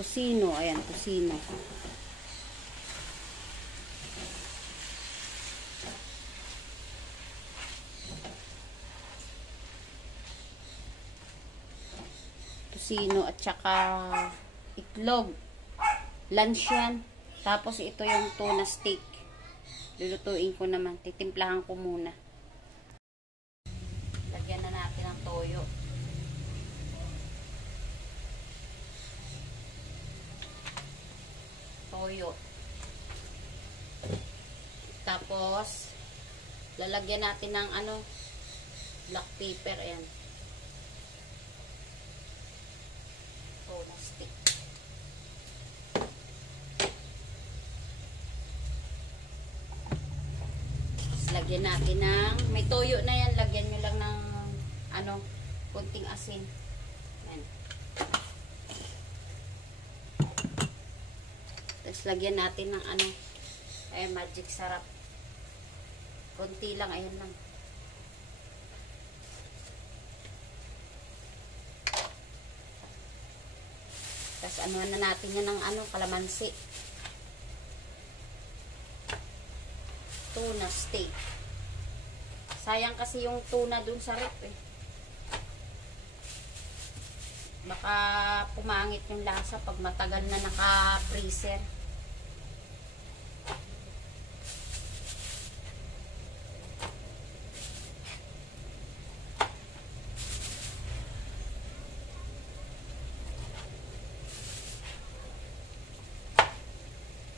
Tocino. Ayan, tocino. Tocino at saka itlog. Lunch yan. Tapos ito yung tuna steak. Lulutuin ko naman. Titimplahan ko muna. Lagyan na natin ng toyo. Toyo. Tapos lalagyan natin ng ano, black pepper. Ayan. Tuna steak. Lagyan natin ng, may toyo na yan, lagyan nyo lang ng ano, konting asin. Ayan. Tapos lagyan natin ng ano, ay magic sarap. Konti lang, ayan lang. Tapos ano na natin yan ng ano, kalamansi. Tuna steak. Sayang kasi yung tuna dun sa rep eh. Baka pumangit yung lasa pag matagal na naka-freezer.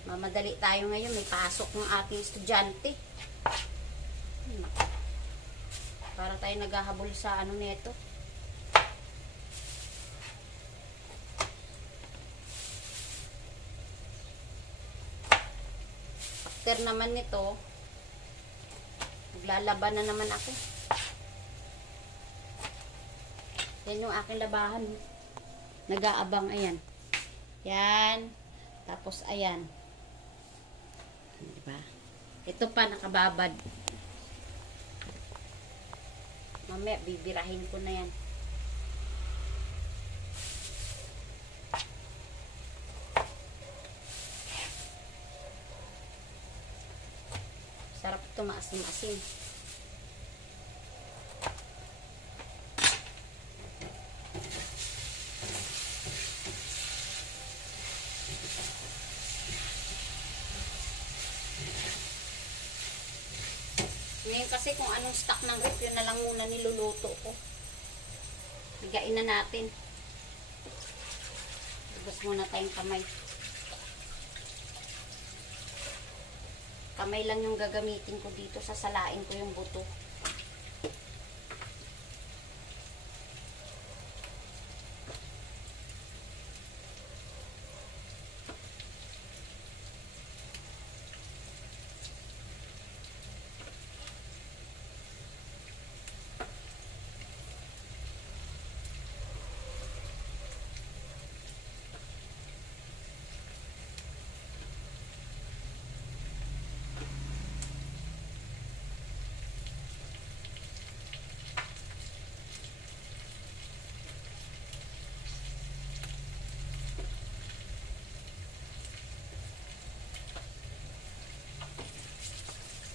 Mamadali tayo ngayon. May pasok ng ating estudyante. Para tayo naghahabol sa ano nito. After naman nito, maglalaban na naman ako. Yan yung aking labahan. Nag-aabang, ayan. Yan. Tapos, ayan. Diba? Ito pa, nakababad. Mamaya, bibirahin ko na yan. Sarap ito, maasim-asim. Ngayon kasi kung anong stock ng rep, yun na lang muna niluluto ko. Bigain na natin. Hugas muna tayong kamay. Kamay lang yung gagamitin ko dito. Sasalain ko yung buto.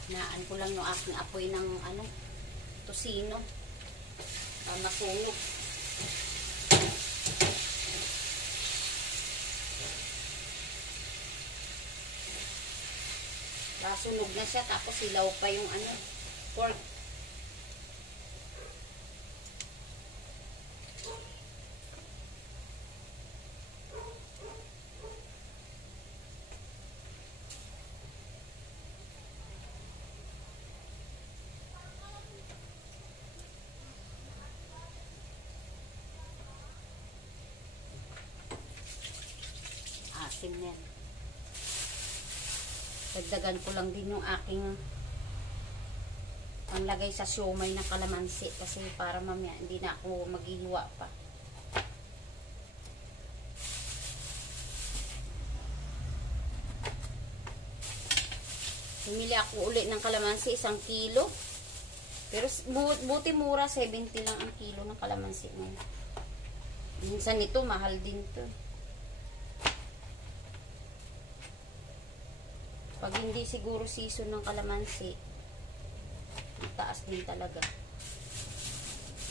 Naan ko lang yung aking apoy ng ano, tocino. Masunog. Sunog na siya, tapos silaw pa yung ano, pork. Asim yan. Dagdagan ko lang din yung aking panglagay sa siomay na kalamansi kasi para mamaya hindi na ako maghihiwa pa. Bumili ako ulit ng kalamansi, 1 kilo. Pero buti mura, 70 lang ang kilo ng kalamansi ngayon. Minsan ito, mahal din to. Pag hindi siguro season ng kalamansi, taas din talaga.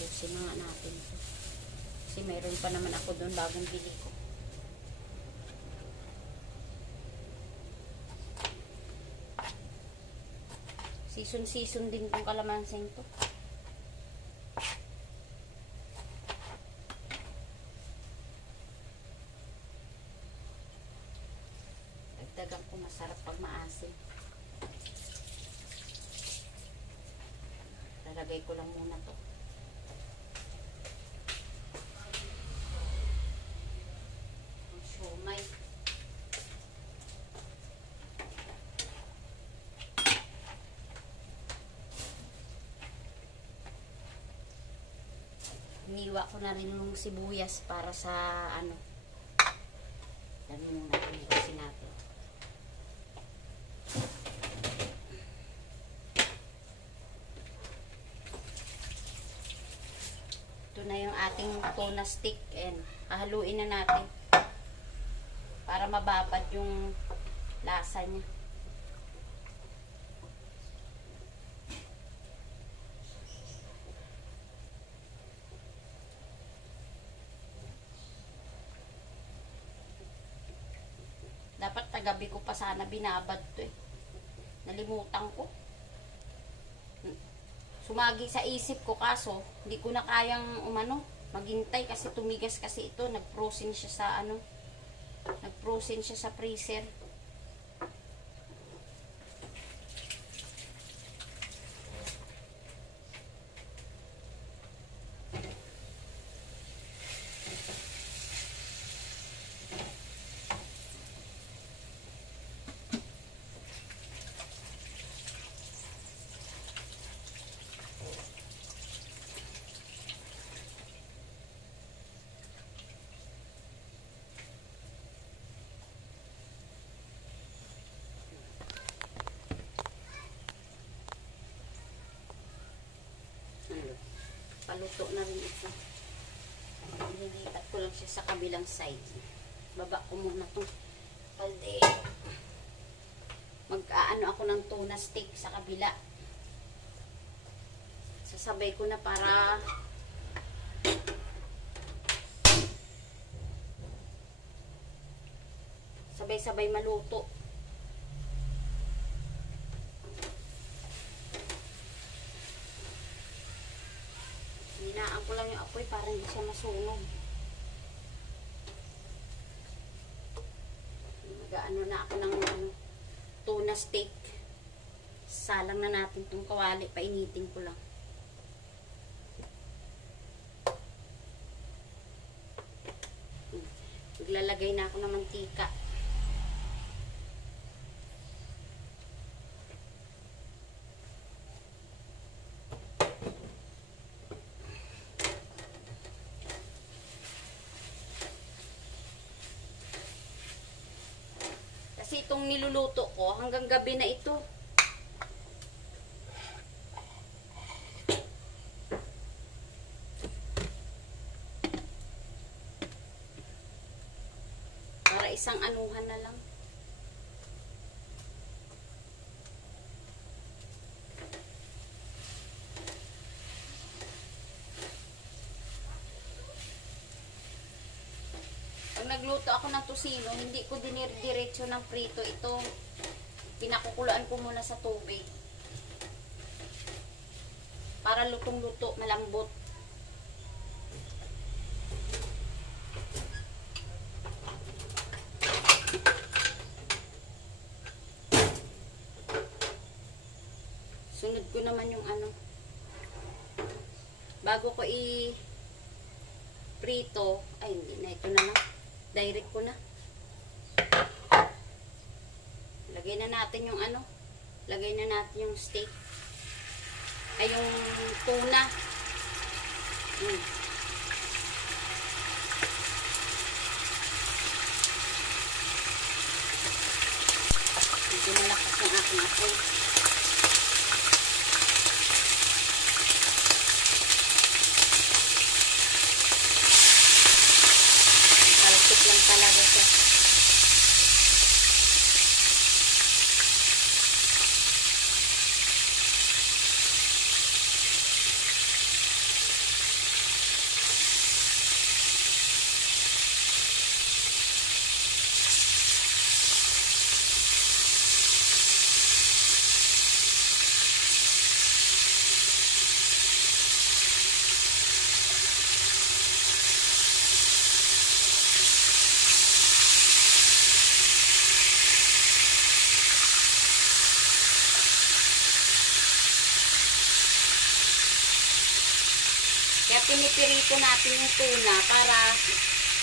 Busin na nga natin ito. Kasi mayroon pa naman ako doon bagong bili ko. Season din tong kalamansing to. Dagdagan ko, masarap pag maasim. Lalagay ko lang muna to. Ang siomay. Iniwa ko na rin yung sibuyas para sa ano. Yan muna kasi natin. Ito na yung ating tuna stick and hahaluin na natin para mababad yung lasa niya. Dapat tagabi ko pa sana binabad to eh. Nalimutan ko. Sumagi sa isip ko kaso hindi ko na kayang maghintay kasi tumigas kasi ito. Nag-frozen siya sa nag-frozen siya sa freezer. Paluto na rin ito. Nililipat ko lang siya sa kabilang side. Baba ko muna itong kaldero. Mag-aano ako ng tuna stick sa kabila. Sasabay ko na para sabay-sabay maluto. Hinaan ko lang yung apoy para hindi siya masunog. Mag-ano na ako ng tuna steak. Salang na natin itong kawali. Painitin ko lang. Maglalagay na ako ng mantika. Kasi itong niluluto ko, hanggang gabi na ito. Para isang anuhan na lang. Nagluto ako ng tusino, hindi ko diniretso ng prito ito. Pinakukuluan ko muna sa tubig. Para lutong-luto, malambot. Sunod ko naman yung bago ko prito, ay hindi na, ito na lang. Direct ko na. Lagay na natin yung lagay na natin yung steak. Ay, yung tuna. Medyo malakas yung aking apoy. Lang talaga siya. pinipirito natin yung tuna para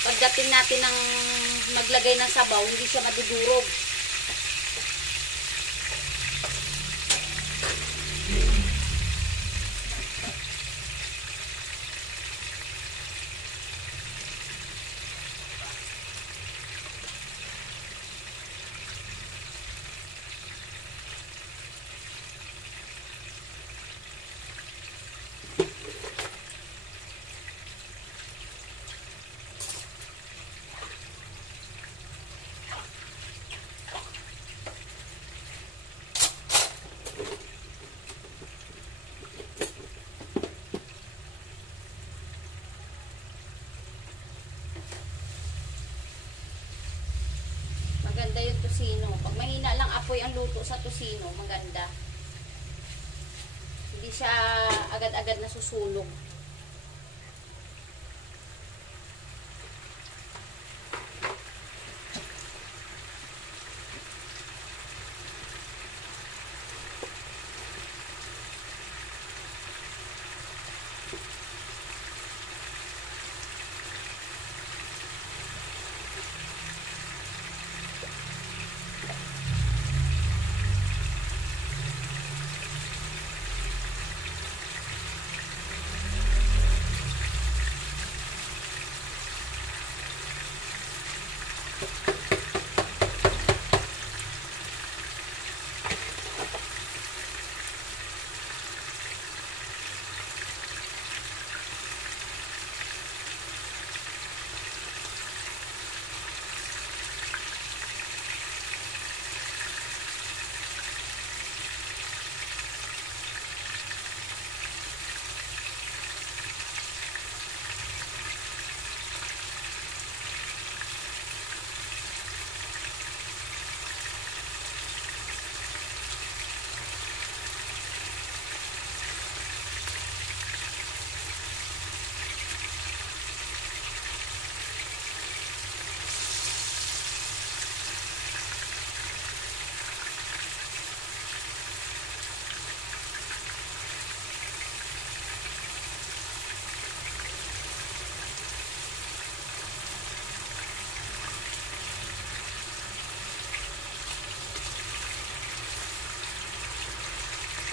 pagdating natin ng maglagay ng sabaw, hindi siya madudurog. Maganda yung tusino. Pag mahina lang apoy ang luto sa tusino, maganda. Hindi siya agad-agad nasusunog.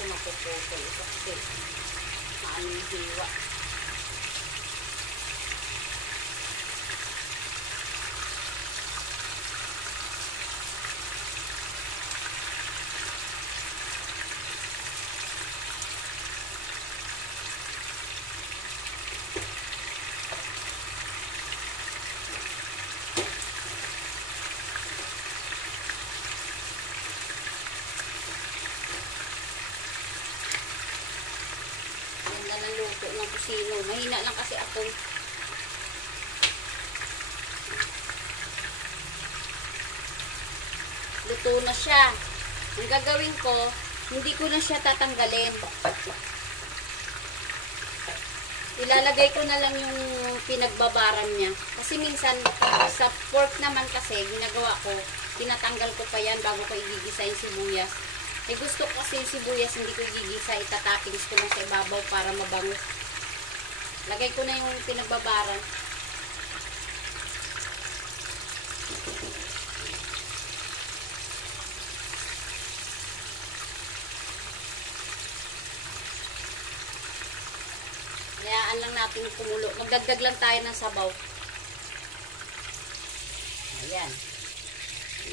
Mapuputol ito kasi maano yung hiwa. Ng luto ng kusino. Mahina lang kasi ako. Luto na siya. Ang gagawin ko, hindi ko na siya tatanggalin. Ilalagay ko na lang yung pinagbabaran niya. Kasi minsan, sa pork naman kasi, ginagawa ko, tinatanggal ko pa yan bago ko igigisa yung sibuyas. Eh gusto ko kasi yung sibuyas, hindi ko igigisa, itatoppings ko lang sa ibabaw para mabango. Lagay ko na yung pinagbabaran. Hayaan lang natin kumulo. Magdagdag lang tayo ng sabaw. Ayan.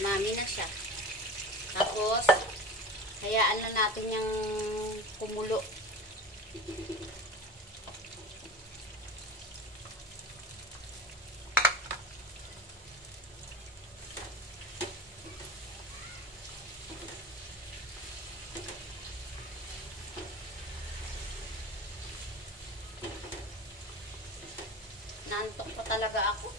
Mami na siya. Tapos, hayaan na natin yung kumulo. Naantok pa talaga ako.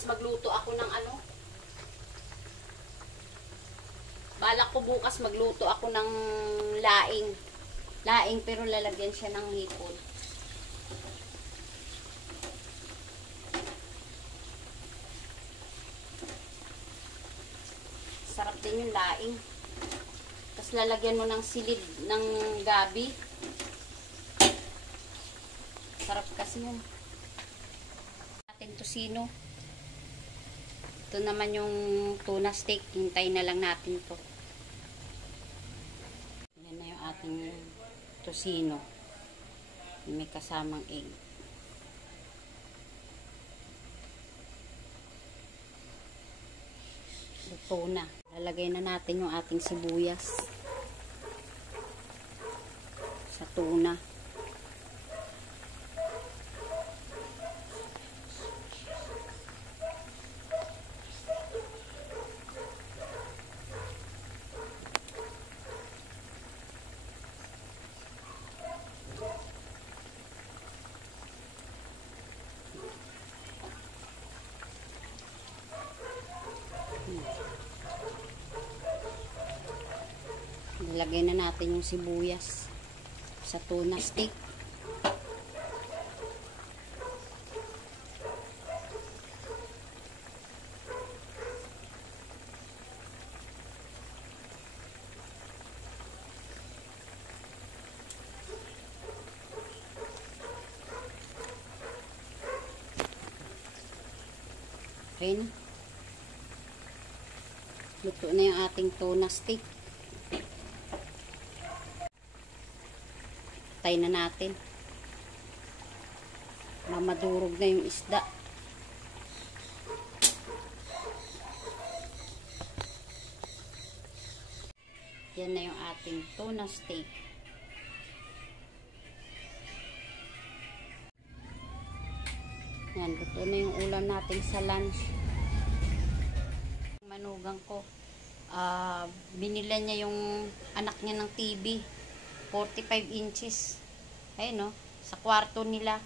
bukas magluto ako ng ano. Balak ko bukas magluto ako ng laing. Laing pero lalagyan siya ng hipon. Sarap din yung laing. Tapos lalagyan mo ng silid ng gabi. Sarap kasi yun. Ating tosino. Ito naman yung tuna steak. Hintayin na lang natin to. Yan na yung ating tosino. May kasamang egg. Luto na. Lalagay na natin yung ating sibuyas sa tuna. Nilagay na natin yung sibuyas sa tuna steak. Okay na. Luto na yung ating tuna steak. Tay na natin. Mamadurog na yung isda. Yan na yung ating tuna steak. Yan, luto na yung ulam natin sa lunch. Manugang ko, binila niya yung anak niya ng TV. 45 inches. Ayun, no? Sa kwarto nila.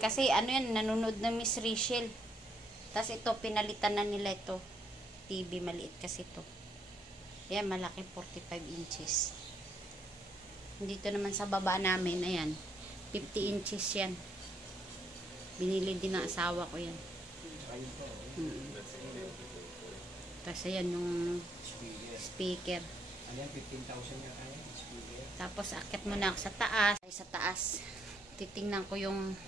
Kasi ano yan, nanonood ng Miss Rachel. Tapos ito, pinalitan na nila ito. TV, maliit kasi ito. Ayan, malaki, 45 inches. Dito naman sa baba namin, ayan, 50 inches yan. Binili din ng asawa ko yan. Tapos ayan yung speaker. Ayan, 15,000 nga kaya. Tapos akit muna ako sa taas. Sa taas, titingnan ko yung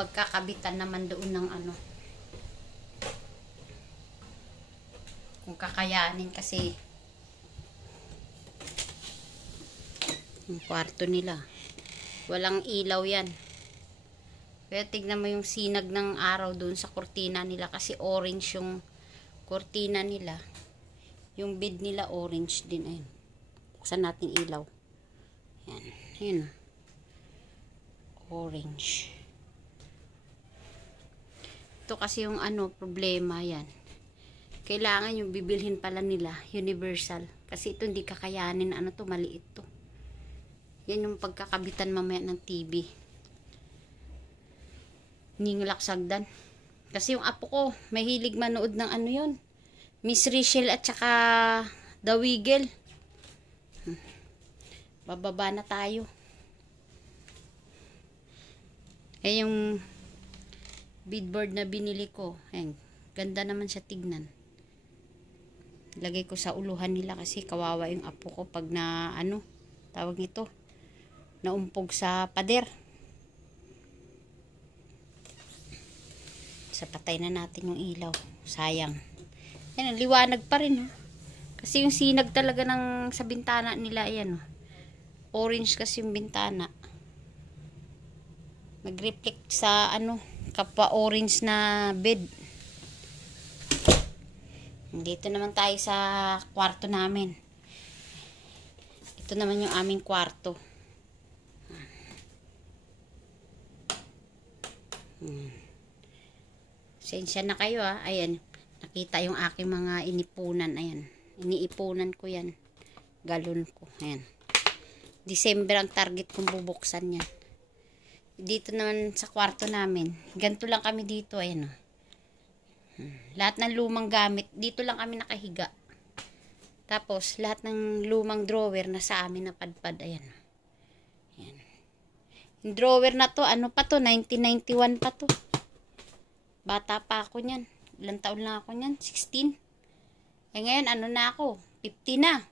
pagkakabitan naman doon ng ano. Kung kakayanin kasi yung kwarto nila. Walang ilaw yan. Kaya tignan mo yung sinag ng araw doon sa kurtina nila kasi orange yung kurtina nila. Yung bed nila orange din. Ayun. Buksan natin ilaw. Yan. Ayun. Orange. Ito kasi yung ano, problema yan. Kailangan yung bibilhin pala nila, universal. Kasi ito hindi kakayanin. Ano to, maliit to. Yan yung pagkakabitan mamaya ng TV. Ninglaksagdan. Kasi yung apo ko, mahilig manood ng ano yun. Miss Rachel at saka The Wiggle. Bababa na tayo. Eh yung beadboard na binili ko. Ayan, ganda naman siya tignan. Lagay ko sa uluhan nila kasi kawawa yung apo ko pag na ano, tawag nito, naumpog sa pader. Sa patay na natin yung ilaw. Sayang. Ayan, liwanag pa rin. Oh. Kasi yung sinag talaga ng sa bintana nila, ayan. Oh. Orange kasi yung bintana. Nag-reflect sa ano, kapwa orange na bed. Dito naman tayo sa kwarto namin. Ito naman yung aming kwarto. Sensya na kayo ah. Ayan. Nakita yung aking mga inipunan. Ayan. Iniipunan ko yan. Galon ko. Ayan. December ang target kong bubuksan yan. Dito naman sa kwarto namin. Ganito lang kami dito. Ayan, oh. Lahat ng lumang gamit. Dito lang kami nakahiga. Tapos, lahat ng lumang drawer na sa amin napadpad. Ayan. Ayan. Yung drawer na to, ano pa to? 1991 pa to. Bata pa ako niyan. Ilang taon lang ako niyan? 16. Eh ngayon, ano na ako? 50 na.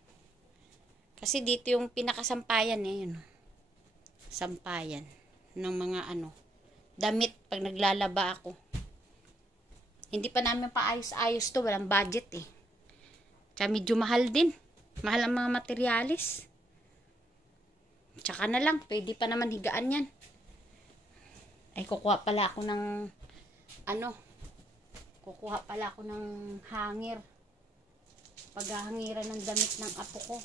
Kasi dito yung pinakasampayan eh. Yun. Sampayan. Ng mga ano. Damit pag naglalaba ako. Hindi pa namin paayos-ayos to. Walang budget eh. Tsaka medyo mahal din. Mahal ang mga materialis. Tsaka na lang. Pwede pa naman higaan yan. Ay, kukuha pala ako ng ano. Kukuha pala ako ng hanger. Paghahangiran ng damit ng apo ko.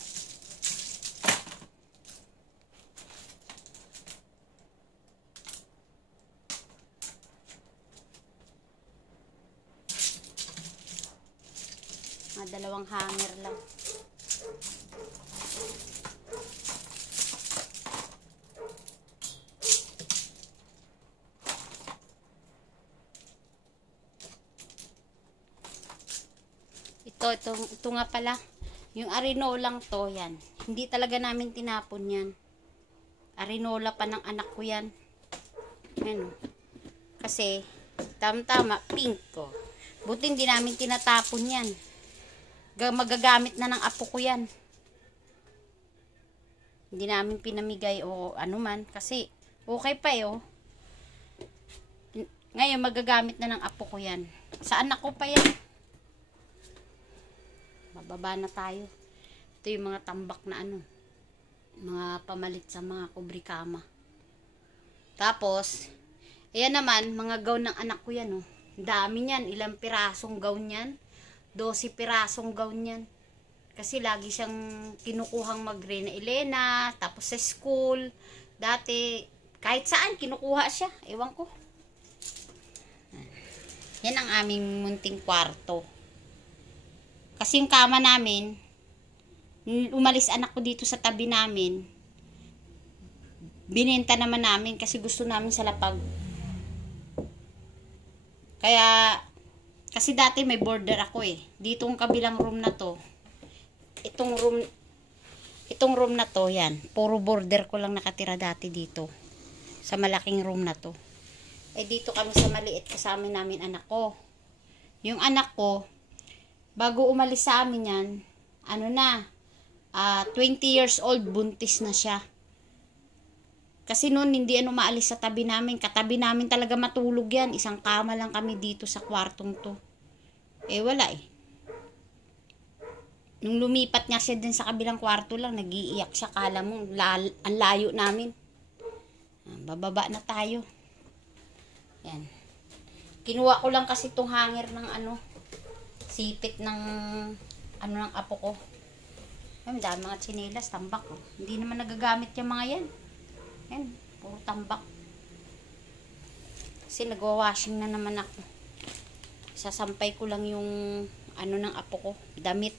Mga 2 hanger lang. Ito nga pala. Yung arinolang to, yan. Hindi talaga namin tinapon yan. Arinola pa ng anak ko yan. Yan. Kasi, tama-tama, pink ko. Buti hindi namin tinatapon yan. Magagamit na ng apo ko yan. Hindi namin pinamigay o ano man. Kasi, okay pa eh, oh. Ngayon, magagamit na ng apo ko yan. Sa anak ko pa yan. Bababa na tayo. Ito yung mga tambak na ano. Mga pamalit sa mga kubrikama. Tapos, ayan naman, mga gown ng anak ko yan, oh. Dami niyan. Ilang pirasong gown yan. 12 pirasong gown yan. Kasi lagi siyang kinukuhang mag-Reyna Elena. Tapos sa school. Dati, kahit saan, kinukuha siya. Ewan ko. Yan ang aming munting kwarto. Kasi yung kama namin, umalis anak ko dito sa tabi namin, binenta naman namin kasi gusto namin sa lapag. Kaya, kasi dati may border ako eh. Dito yung kabilang room na to. Itong room na to, yan. Puro border ko lang nakatira dati dito. Sa malaking room na to. Eh dito kami sa maliit kasama namin anak ko. Yung anak ko, bago umalis sa amin yan, ano na, 20 years old, buntis na siya. Kasi noon, hindi maalis sa tabi namin. Katabi namin talaga matulog yan. Isang kama lang kami dito sa kwartong to. Eh, wala eh. Nung lumipat niya siya din sa kabilang kwarto lang, nag-iiyak siya. Kala mo, ang layo namin. Bababa na tayo. Yan. Kinuha ko lang kasi itong hanger ng ano, sipit ng ano ng apo ko. Ay, dami mga tsinelas, tambak oh. Hindi naman nagagamit yung mga yan. Yan, puro tambak. Kasi nagwa-washing na naman ako. Sasampay ko lang yung ano ng apo ko, damit.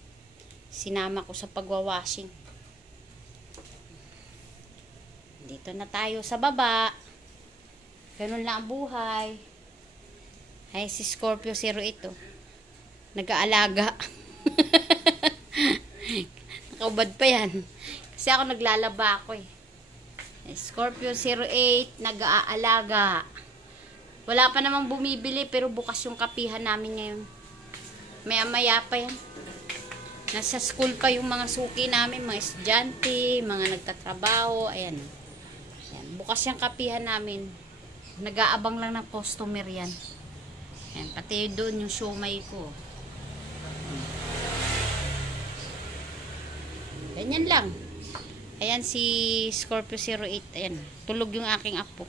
Sinama ko sa pagwa-washing. Dito na tayo sa baba. Ganun lang ang buhay. Ay, si Scorpio 08 oh. Nag-aalaga. Nakaubad pa yan. Kasi ako naglalaba ako eh. Scorpio 08, nag-aalaga. Wala pa namang bumibili pero bukas yung kapihan namin ngayon. Maya-maya pa yan. Nasa school pa yung mga suki namin, mga estudyante, mga nagtatrabaho. Ayan. Ayan. Bukas yung kapihan namin. Nag-aabang lang ng customer yan. Ayan. Pati doon yung siomay ko. Ganyan lang. Ayan si Scorpio 08. Ayan. Tulog yung aking apo.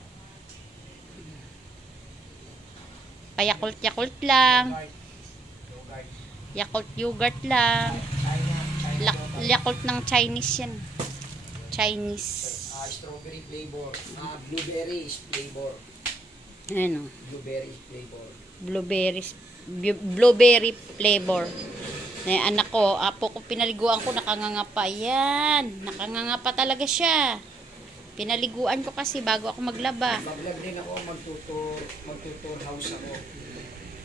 Payakult-yakult lang. Yakult yogurt lang. Yakult ng Chinese yan. Chinese. Strawberry flavor. Blueberry flavor. Ano? Blueberry flavor. Blueberry flavor. Na anak ko, apo ko pinaliguan ko, nakanganga pa. Yan. Nakanganga pa talaga siya. Pinaliguan ko kasi bago ako maglaba. Mag-vlog din ako, magtutour house ako.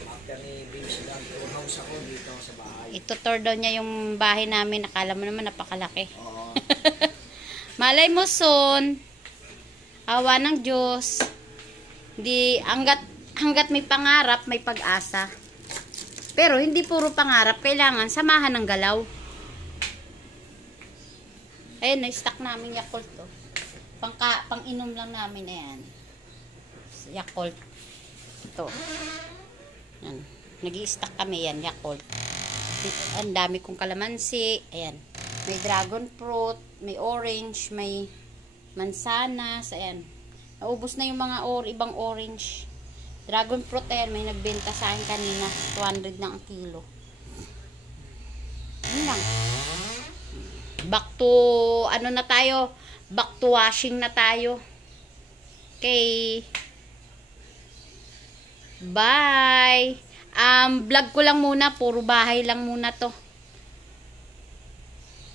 After ni Babes Vlog, tour house ako dito sa bahay. Ito-tour daw niya yung bahay namin. Akala mo naman napakalaki. Oo. Malay mo son. Awa ng Diyos. Di, hanggat may pangarap, may pag-asa. Pero hindi puro pangarap. Kailangan samahan ng galaw. Ayun, na-stack namin Yakult to. Pang-inom lang namin, ayan. Yakult. Ito. Yan. Nag-i-stack kami yan, Yakult. Ang dami kong kalamansi. Ayan. May dragon fruit, may orange, may mansanas. Ayan. Naubos na yung mga ibang orange. Dragon fruit, ayan. May nagbenta sa akin kanina. 200 na ang kilo. Yun lang. Back to, ano na tayo? Back to washing na tayo. Okay. Bye. Vlog ko lang muna. Puro bahay lang muna to.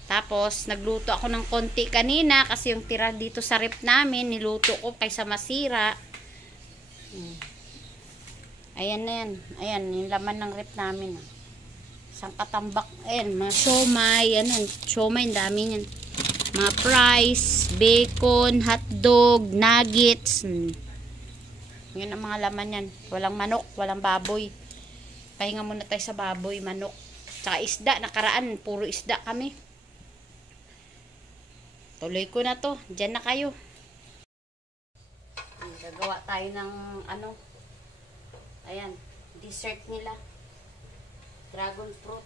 Tapos, nagluto ako ng konti kanina. Kasi yung tira dito sa rep namin, niluto ko kaysa masira. Ayan na yan. Ayan, yung laman ng rep namin. Isang katambak. Ayan, mga siomay. Ayan, siomay, ang dami yan. Mga fries, bacon, hotdog, nuggets. Yun ang mga laman yan. Walang manok, walang baboy. Pahinga muna tayo sa baboy, manok. Tsaka isda, nakaraan. Puro isda kami. Tuloy ko na to. Diyan na kayo. Gagawa tayo ng ano. Ayan, dessert nila. Dragon fruit.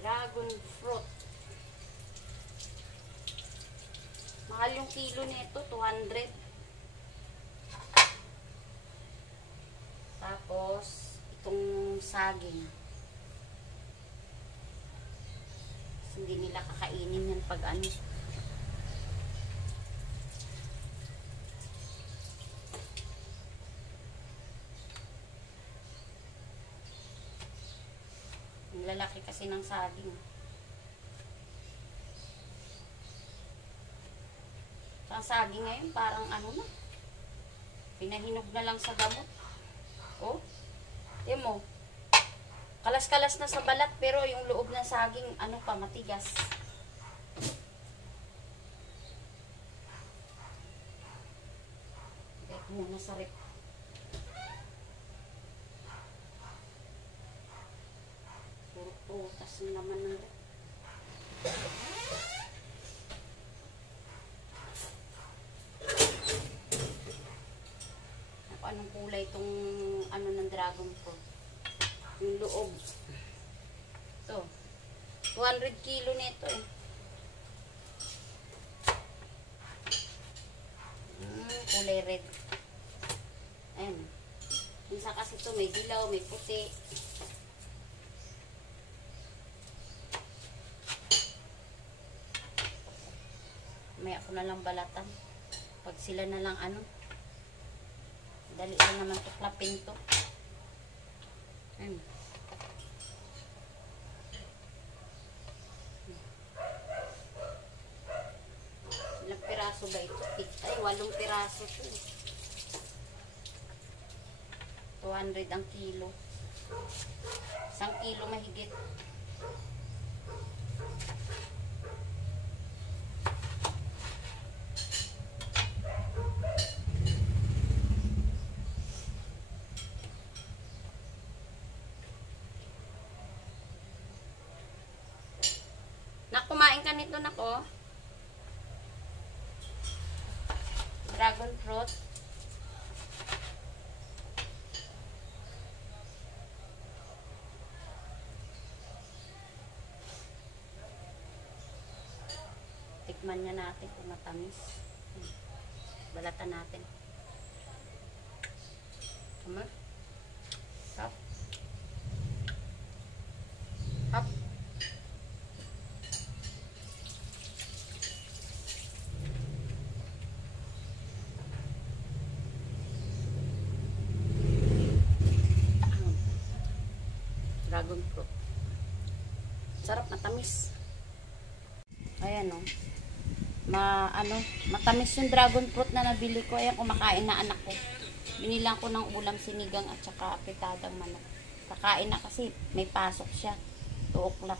Dragon fruit. Mahal yung kilo nito, 200. Tapos, itong saging. Hindi nila kakainin yan pag ano. Ang lalaki kasi ng saging. Ang saging ngayon parang ano na. Pinahinog na lang sa gamot. Oh. Tingnan mo. Kalas-kalas na sa balat pero yung loob ng saging ano pa matigas. Tek muna sa rep. Puro prutas naman ng rep. Anong kulay itong ano ng dragon fruit? Yung loob. Ito. 200 kilo nito eh. Kulay red. Ayan. Minsan kasi ito may dilaw, may puti. May ako na lang balatan. Pag sila na lang ano. Dali lang naman tuklapin to. Ilang piraso ba ito? Ay, 8 piraso to. 200 ang kilo. 1 kilo mahigit. Kumain ka nito na ko. Dragon fruit. Tikman niya natin kung matamis. Balatan natin. Tama? Hop. Hop. Dragon fruit. Sarap, matamis. Ayan o. Matamis yung dragon fruit na nabili ko. Ayan, kumakain na anak ko. Binilang ko ng ulam sinigang at saka pitadang manok. Kakain na kasi may pasok siya. 2 o'clock.